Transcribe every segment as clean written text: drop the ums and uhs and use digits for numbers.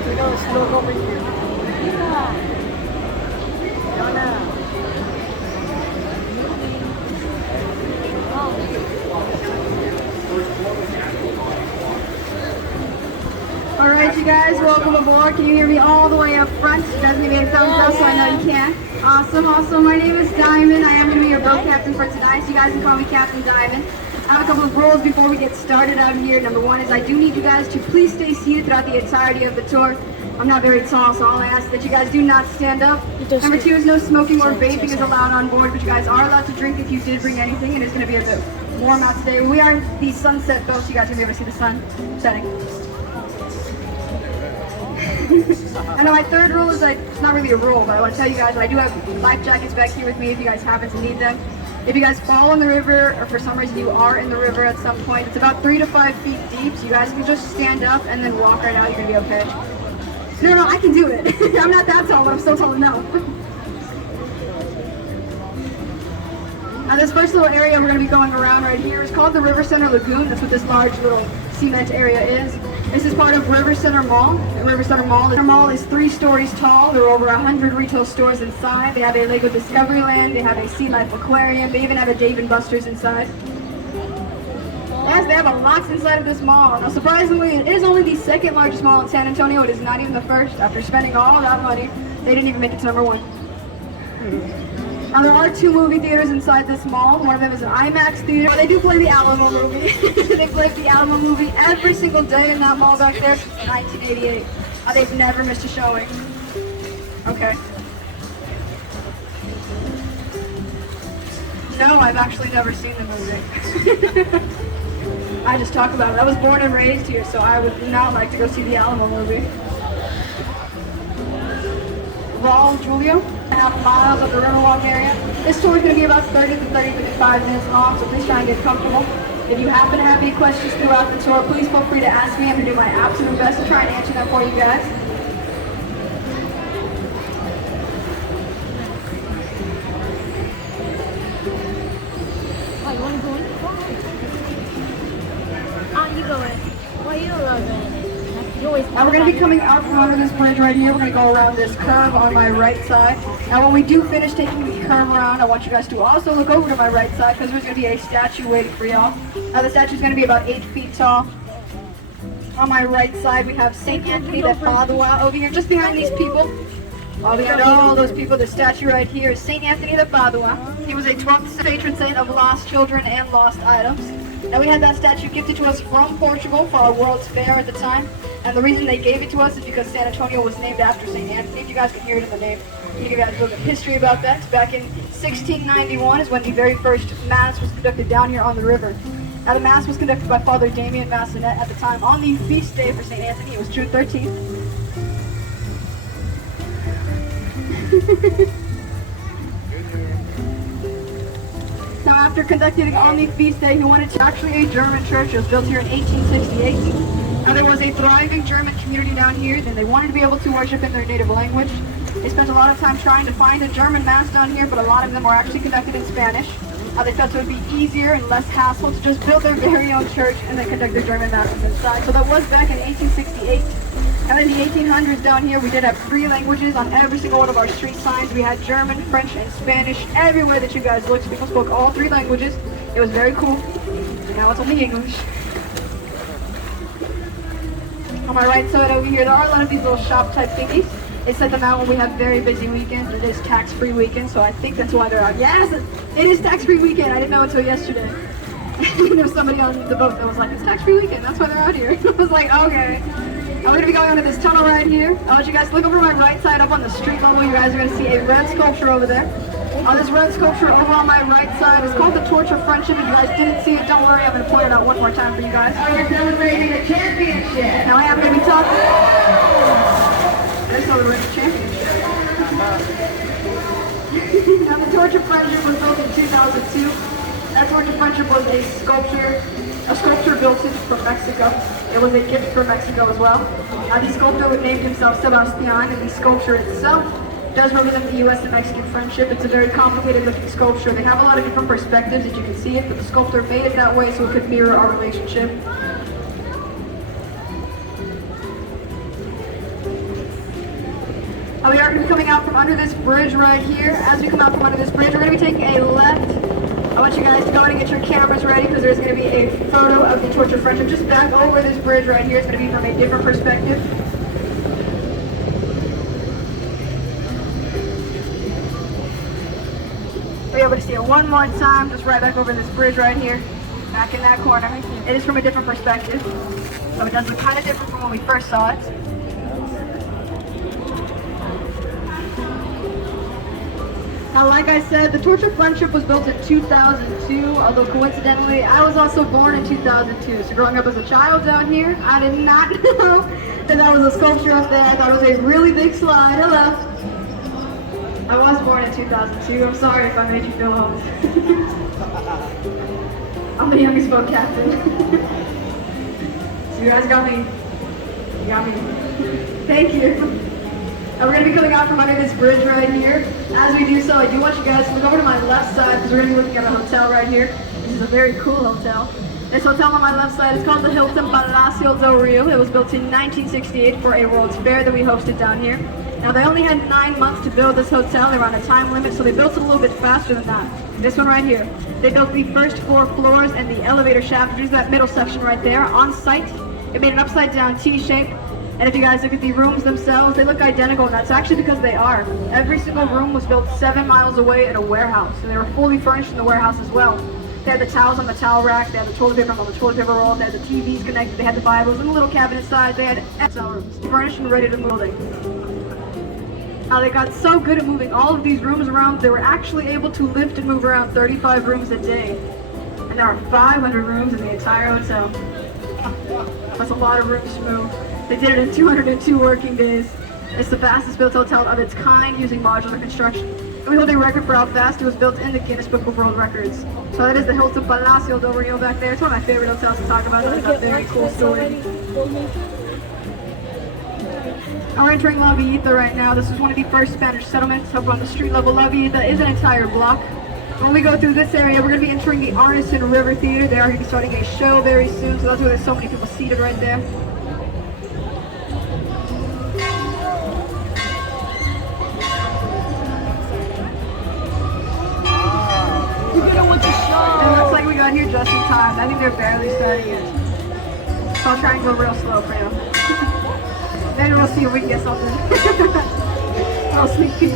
we go slow over here. Alright, you guys, welcome aboard. Can you hear me all the way up front? You guys give me a thumbs up so I know you can. Awesome, awesome. My name is Diamond. I am going to be your boat captain for tonight, so you guys can call me Captain Diamond. I have a couple of rules before we get started out here. Number one is I do need you guys to please stay seated throughout the entirety of the tour. I'm not very tall, so I'll ask that you guys do not stand up. Number two is no smoking or vaping is allowed on board, but you guys are allowed to drink if you did bring anything, and it's going to be a bit warm out today. We are the sunset boat, so you guys are going to be able to see the sun setting. I know my third rule is like, it's not really a rule, but I want to tell you guys, I do have life jackets back here with me if you guys happen to need them. If you guys fall in the river, or for some reason you are in the river at some point, it's about 3 to 5 feet deep, so you guys can just stand up and then walk right out, you're going to be okay. No, I can do it. I'm not that tall, but I'm still tall enough. Now this first little area we're going to be going around right here is called the River Center Lagoon. That's what this large little cement area is. This is part of River Center Mall. The River Center Mall is 3 stories tall. There are over 100 retail stores inside. They have a Lego Discoveryland. They have a Sea Life Aquarium. They even have a Dave & Buster's inside. Yes, they have a lot inside of this mall. Now, surprisingly, it is only the second largest mall in San Antonio. It is not even the first. After spending all that money, they didn't even make it to number 1. Now, there are 2 movie theaters inside this mall. One of them is an IMAX theater. They do play the Alamo movie. They play the Alamo movie every single day in that mall back there since 1988. They've never missed a showing. Okay. No, I've actually never seen the movie. I just talk about it. I was born and raised here, so I would not like to go see the Alamo movie. Raul Julio, half miles of the Riverwalk area. This tour is going to be about 30 to 35 minutes long, so please try and get comfortable. If you happen to have any questions throughout the tour, please feel free to ask me. I'm going to do my absolute best to try and answer them for you guys. Oh, you want to go in? Oh, you go in. Well, you love it. Now we're going to be coming out from under this bridge right here. We're going to go around this curve on my right side. Now when we do finish taking the curve around, I want you guys to also look over to my right side because there's going to be a statue waiting for y'all. Now the statue is going to be about 8 feet tall. On my right side we have St. Anthony de Padua over here, just behind these people. Behind all those people, the statue right here is St. Anthony de Padua. He was a 12th patron saint of lost children and lost items. Now we had that statue gifted to us from Portugal for our World's Fair at the time. And the reason they gave it to us is because San Antonio was named after St. Anthony. If you guys can hear it in the name, you give you guys a little bit of history about that. Back in 1691 is when the very first Mass was conducted down here on the river. Now the Mass was conducted by Father Damien Massonet at the time on the feast day for St. Anthony. It was June 13th. Now after conducting on the feast day, he wanted to actually a German church. It was built here in 1868. Now there was a thriving German community down here, and they wanted to be able to worship in their native language. They spent a lot of time trying to find a German Mass down here, but a lot of them were actually conducted in Spanish. They felt it would be easier and less hassle to just build their very own church and then conduct their German Masses inside. So that was back in 1868. And in the 1800s down here, we did have 3 languages on every single one of our street signs. We had German, French, and Spanish everywhere that you guys looked. People spoke all 3 languages. It was very cool. And now it's only English. On my right side over here, there are a lot of these little shop type thingies. They set them out when we have very busy weekends. It is tax-free weekend, so I think that's why they're out. Yes, it is tax-free weekend. I didn't know until yesterday. There was somebody on the boat that was like, it's tax-free weekend, that's why they're out here. I was like, okay. We're going to be going under this tunnel right here. I want you guys to look over my right side up on the street level. You guys are going to see a red sculpture over there. This red sculpture over on my right side is called the Torch of Friendship. If you guys didn't see it, don't worry, I'm going to point it out one more time for you guys. We're celebrating the championship. Now I am going to be talking. They're celebrating the championship. Now the Torch of Friendship was built in 2002. That Torch of Friendship was a sculpture built from Mexico. It was a gift from Mexico as well. The sculptor named himself Sebastian, and the sculpture itself does represent the U.S. and Mexican friendship. It's a very complicated looking sculpture. They have a lot of different perspectives that you can see it, but the sculptor made it that way so it could mirror our relationship. We are going to be coming out from under this bridge right here. As we come out from under this bridge, we're going to be taking a left. I want you guys to go ahead and get your cameras ready because there's going to be a photo of the Torch of Friendship just back over this bridge right here. It's going to be from a different perspective. Be able to see it one more time, just right back over this bridge right here, back in that corner. It is from a different perspective, so it does look kind of different from when we first saw it. Now, like I said, the Torch of Friendship was built in 2002, although coincidentally, I was also born in 2002. So growing up as a child down here, I did not know that that was a sculpture up there. I thought it was a really big slide. Hello. I was born in 2002. I'm sorry if I made you feel old. I'm the youngest boat captain. So you guys got me. You got me. Thank you. And we're going to be coming out from under this bridge right here. As we do so, I do want you guys to look over to my left side because we're going to be looking at a hotel right here. This is a very cool hotel. This hotel on my left side is called the Hilton Palacio Del Rio. It was built in 1968 for a World's Fair that we hosted down here. Now, they only had 9 months to build this hotel. They were on a time limit, so they built it a little bit faster than that. This one right here. They built the first 4 floors and the elevator shaft, which is that middle section right there, on site. It made an upside-down T-shape. And if you guys look at the rooms themselves, they look identical, and that's actually because they are. Every single room was built 7 miles away in a warehouse, and they were fully furnished in the warehouse as well. They had the towels on the towel racks, they had the toilet paper on the toilet paper rolls, they had the TVs connected, they had the Bibles in the little cabinet side, they had hotel rooms, furnished and ready to move. Now they got so good at moving all of these rooms around, they were actually able to lift and move around 35 rooms a day. And there are 500 rooms in the entire hotel. That's a lot of rooms to move. They did it in 202 working days. It's the fastest built hotel of its kind using modular construction. And we hold a record for how fast it was built in the Guinness Book of World Records. So that is the Hilton Palacio Del Rio back there. It's one of my favorite hotels to talk about. It's a very cool story. We're entering La Villita right now. This is one of the first Spanish settlements up on the street level. La Villita is an entire block. When we go through this area, we're going to be entering the Arneson River Theater. They are going to be starting a show very soon, so that's why there's so many people seated right there. It looks like we got here just in time. I think they're barely starting it. So I'll try and go real slow for you. Maybe we'll see if we can get something. I'll sneak peek.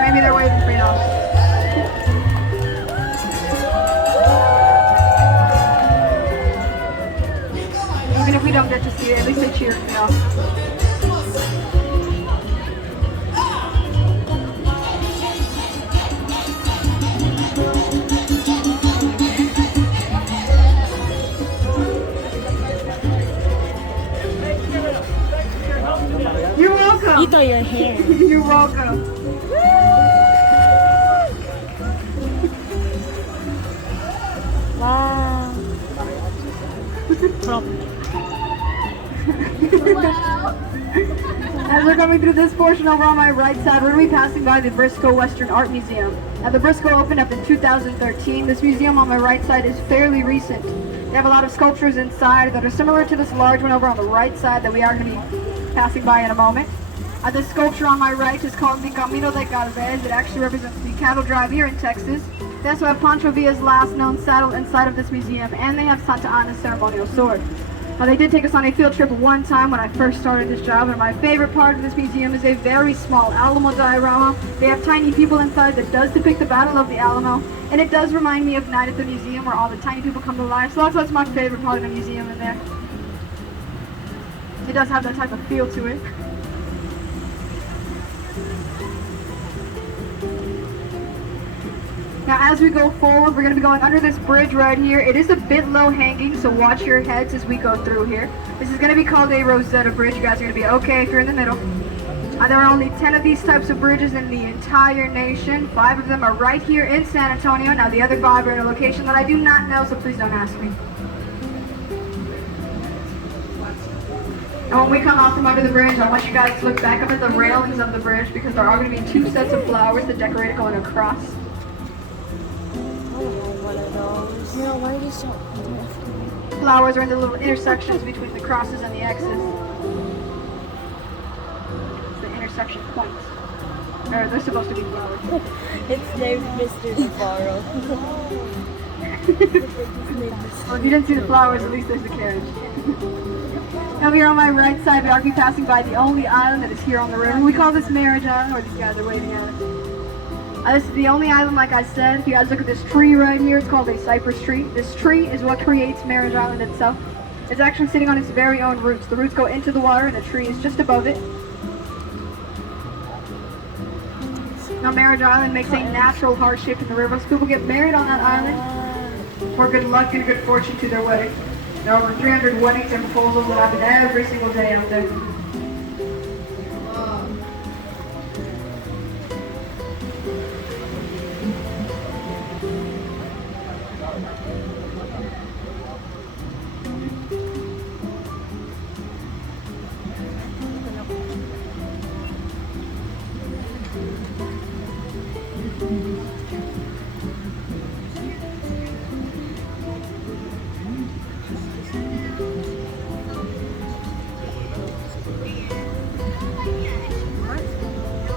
Maybe they're waving for y'all. Even if we don't get to see it, at least they cheer for y'all. You're welcome. You thought your hair. You're welcome. Wow. Wow. As we're coming through this portion over on my right side, we're going to be passing by the Briscoe Western Art Museum. Now, the Briscoe opened up in 2013. This museum on my right side is fairly recent. They have a lot of sculptures inside that are similar to this large one over on the right side that we are going to be passing by in a moment. This sculpture on my right is called the Camino De Gadavez. It actually represents the cattle drive here in Texas. They also have Pancho Villa's last known saddle inside of this museum, and they have Santa Anna's ceremonial sword. Now, they did take us on a field trip one time when I first started this job, and my favorite part of this museum is a very small Alamo diorama. They have tiny people inside that does depict the Battle of the Alamo, and it does remind me of Night at the Museum where all the tiny people come to life, so that's my favorite part of the museum in there. It does have that type of feel to it. Now, as we go forward, we're going to be going under this bridge right here. It is a bit low hanging, so watch your heads as we go through here. This is going to be called a Rosetta Bridge. You guys are going to be okay if you're in the middle. There are only 10 of these types of bridges in the entire nation. 5 of them are right here in San Antonio. Now, the other 5 are in a location that I do not know, so please don't ask me. And when we come out from under the bridge, I want you guys to look back up at the railings of the bridge because there are going to be 2 sets of flowers that decorate it going across. One of those. No, why are you so flowers are in the little intersections between the crosses and the X's. It's the intersection points. Or they're supposed to be flowers. It's named Mr. Navarro. Well, if you didn't see the flowers, at least there's the carriage. Now here on my right side, we are going to be passing by the only island that is here on the river. We call this Marriage Island, or these guys are waving at us. This is the only island, like I said. If you guys look at this tree right here, it's called a cypress tree. This tree is what creates Marriage Island itself. It's actually sitting on its very own roots. The roots go into the water and the tree is just above it. Now Marriage Island makes a natural heart shape in the river. So people get married on that island for good luck and good fortune to their wedding. There are over 300 weddings and proposals that happen every single day out there.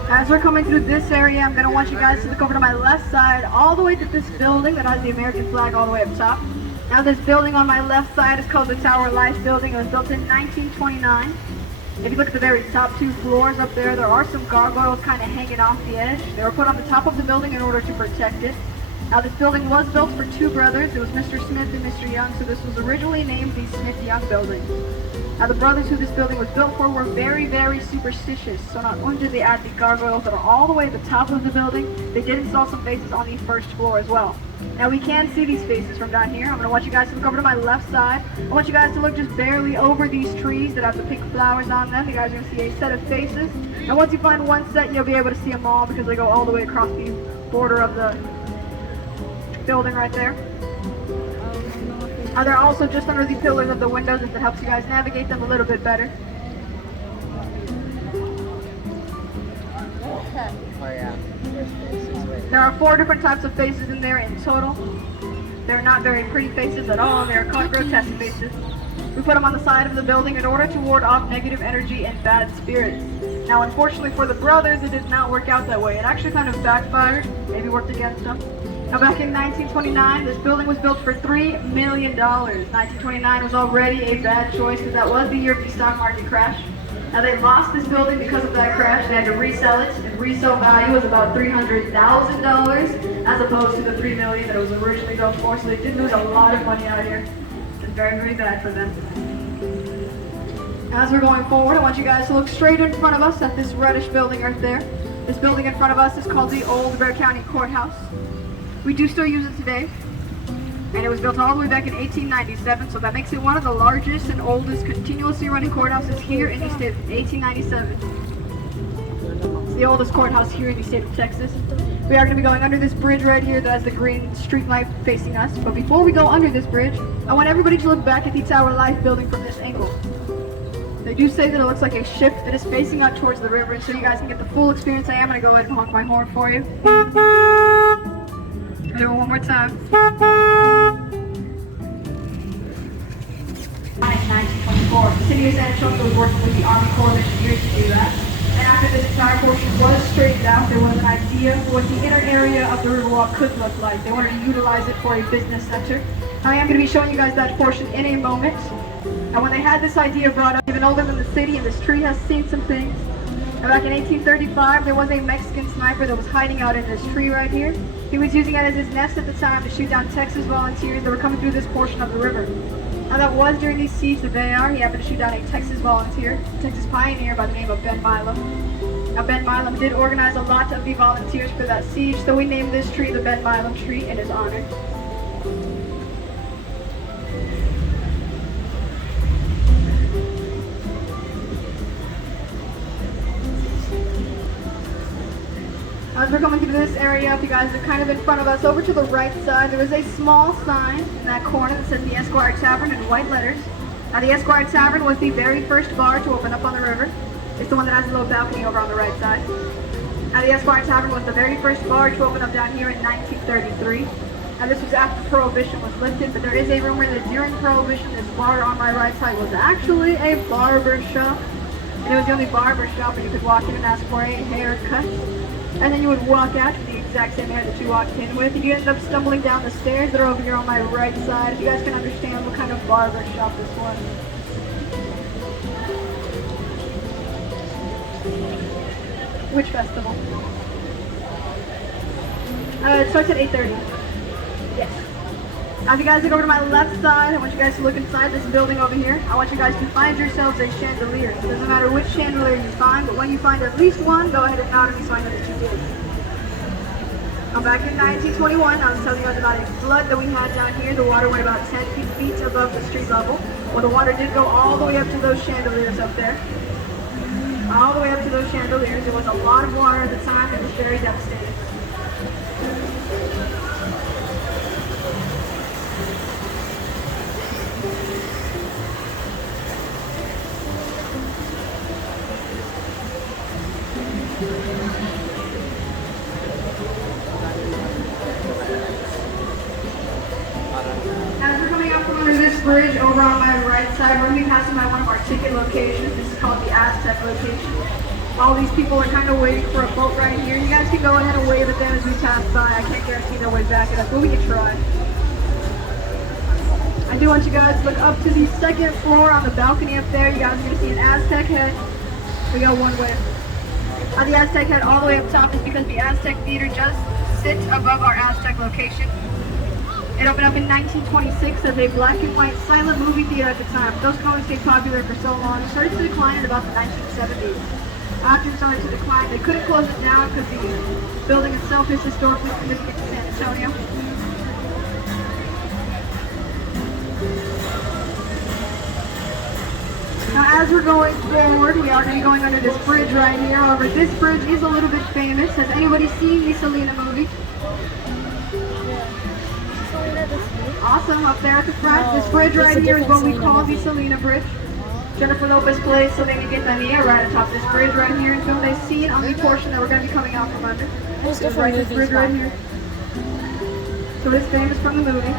As we're coming through this area, I'm going to want you guys to look over to my left side, all the way to this building that has the American flag all the way up top. Now this building on my left side is called the Tower Life Building. It was built in 1929. If you look at the very top two floors up there, there are some gargoyles kind of hanging off the edge. They were put on the top of the building in order to protect it. Now this building was built for two brothers. It was Mr. Smith and Mr. Young, so this was originally named the Smith-Young Building. Now the brothers who this building was built for were very, very superstitious. So not only did they add the gargoyles that are all the way at the top of the building, they did install some faces on the first floor as well. Now we can see these faces from down here. I'm going to want you guys to look over to my left side. I want you guys to look just barely over these trees that have the pink flowers on them. You guys are going to see a set of faces. And once you find one set, you'll be able to see them all because they go all the way across the border of the building right there. They're also just under the pillars of the windows if it helps you guys navigate them a little bit better. There are 4 different types of faces in there in total. They're not very pretty faces at all. They're called grotesque faces. We put them on the side of the building in order to ward off negative energy and bad spirits. Now, unfortunately for the brothers, it did not work out that way. It actually kind of backfired, maybe worked against them. Now, back in 1929, this building was built for $3 million. 1929 was already a bad choice because that was the year of the stock market crash. Now, they lost this building because of that crash. They had to resell it, and resale value was about $300,000 as opposed to the $3 million that it was originally built for. So they did lose a lot of money out here. It's very, very bad for them. As we're going forward, I want you guys to look straight in front of us at this reddish building right there. This building in front of us is called the Old Bexar County Courthouse. We do still use it today, and it was built all the way back in 1897, so that makes it one of the largest and oldest continuously running courthouses here in the state of 1897. It's the oldest courthouse here in the state of Texas. We are going to be going under this bridge right here that has the green street light facing us, but before we go under this bridge, I want everybody to look back at the Tower Life building from this angle. They do say that it looks like a ship that is facing out towards the river, so you guys can get the full experience. I am going to go ahead and honk my horn for you. Do it one more time. In 1924, the city of San Antonio was working with the Army Corps of Engineers to do that. And after this entire portion was straightened out, there was an idea of what the inner area of the Riverwalk could look like. They wanted to utilize it for a business center. I am going to be showing you guys that portion in a moment. And when they had this idea brought up, even older than the city, and this tree has seen some things. And back in 1835, there was a Mexican sniper that was hiding out in this tree right here. He was using it as his nest at the time to shoot down Texas volunteers that were coming through this portion of the river. Now that was during the siege of AR. He happened to shoot down a Texas volunteer, Texas pioneer by the name of Ben Milam. Now Ben Milam did organize a lot of the volunteers for that siege, so we named this tree the Ben Milam tree in his honor. As we're coming through this area, if you guys are kind of in front of us, over to the right side, there is a small sign in that corner that says the Esquire Tavern in white letters. Now the Esquire Tavern was the very first bar to open up on the river. It's the one that has a little balcony over on the right side. Now the Esquire Tavern was the very first bar to open up down here in 1933. And this was after Prohibition was lifted, but there is a rumor that during Prohibition, this bar on my right side was actually a barber shop. And it was the only barber shop where you could walk in and ask for a haircut. And then you would walk out with the exact same hair that you walked in with. And you end up stumbling down the stairs that are over here on my right side. If you guys can understand what kind of barber shop this was. Which festival? It starts at 8:30. Yes. Now if you guys look over to my left side, I want you guys to look inside this building over here. I want you guys to find yourselves a chandelier. It doesn't matter which chandelier you find, but when you find at least one, go ahead and nod at me so I know that you did. Now back in 1921, I was telling you guys about a flood that we had down here. The water went about 10 feet above the street level. Well, the water did go all the way up to those chandeliers up there. All the way up to those chandeliers. There was a lot of water at the time. It was very devastating. As we're coming up from under this bridge over on my right side, we're going to be passing by one of our ticket locations. This is called the Aztec location. All these people are kind of waiting for a boat right here. You guys can go ahead and wave at them as we pass by. I can't guarantee they'll wave back at us, but we can try. I do want you guys to look up to the second floor on the balcony up there. You guys are going to see an Aztec head. We go one way. On the Aztec head all the way up top is because the Aztec Theater just sits above our Aztec location. It opened up in 1926 as a black and white silent movie theater at the time. Those colors stayed popular for so long. It started to decline in about the 1970s. After it started to decline, they couldn't close it down because the building itself is historically significant to San Antonio. Now as we're going forward, we are going to be going under this bridge right here. However, this bridge is a little bit famous. Has anybody seen the Selena movie? Awesome, up there at the front. This bridge right here is what we call the Selena Bridge. Jennifer Lopez plays Selena Quintanilla right atop this bridge right here and filmed a scene on the portion that we're going to be coming out from under. There's This different this bridge movies, right Mom. here. So it's famous from the movie.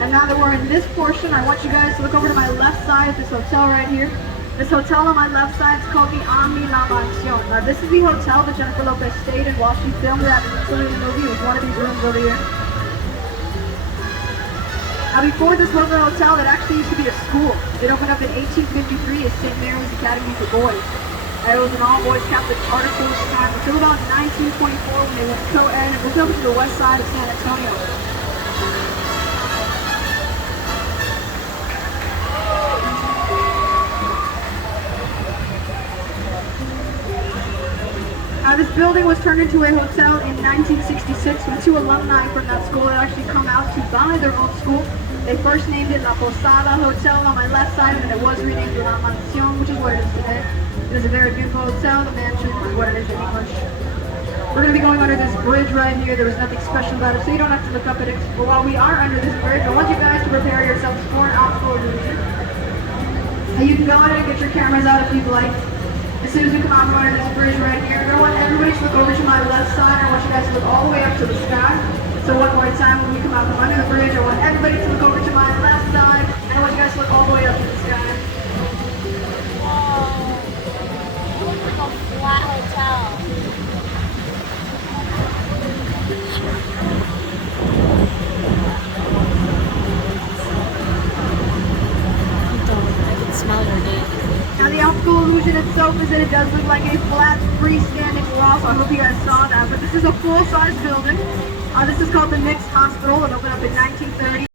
And now that we're in this portion, I want you guys to look over to my left side at this hotel right here. This hotel on my left side is called the La Mansion. Now this is the hotel that Jennifer Lopez stayed in while she filmed that Selena movie. It was one of these rooms over here. Now before this was a hotel, that actually used to be a school. It opened up in 1853 as St. Mary's Academy for Boys. And it was an all-boys Catholic charter school at the time until about 1924 when they went co-ed and moved over to the west side of San Antonio. This building was turned into a hotel in 1966 when two alumni from that school had actually come out to buy their own school. They first named it La Posada Hotel on my left side, and then it was renamed La Mansion, which is what it is today. It is a very beautiful hotel. The mansion is what it is in English. We're going to be going under this bridge right here. There was nothing special about it, so you don't have to look up at it. But while we are under this bridge, I want you guys to prepare yourselves for an optical illusion. And you can go ahead and get your cameras out if you'd like. As soon as we come out from under this bridge right here, I want everybody to look over to my left side. I want you guys to look all the way up to the sky. So one more time, when we come out from under the bridge, I want everybody to look over to my left side. And I want you guys to look all the way up to the sky. Whoa. It looks like a flat hotel. I can smell your dick. Now the optical illusion itself is that it does look like a flat freestanding wall, so I hope you guys saw that. But this is a full-size building. This is called the Knicks Hospital. It opened up in 1930.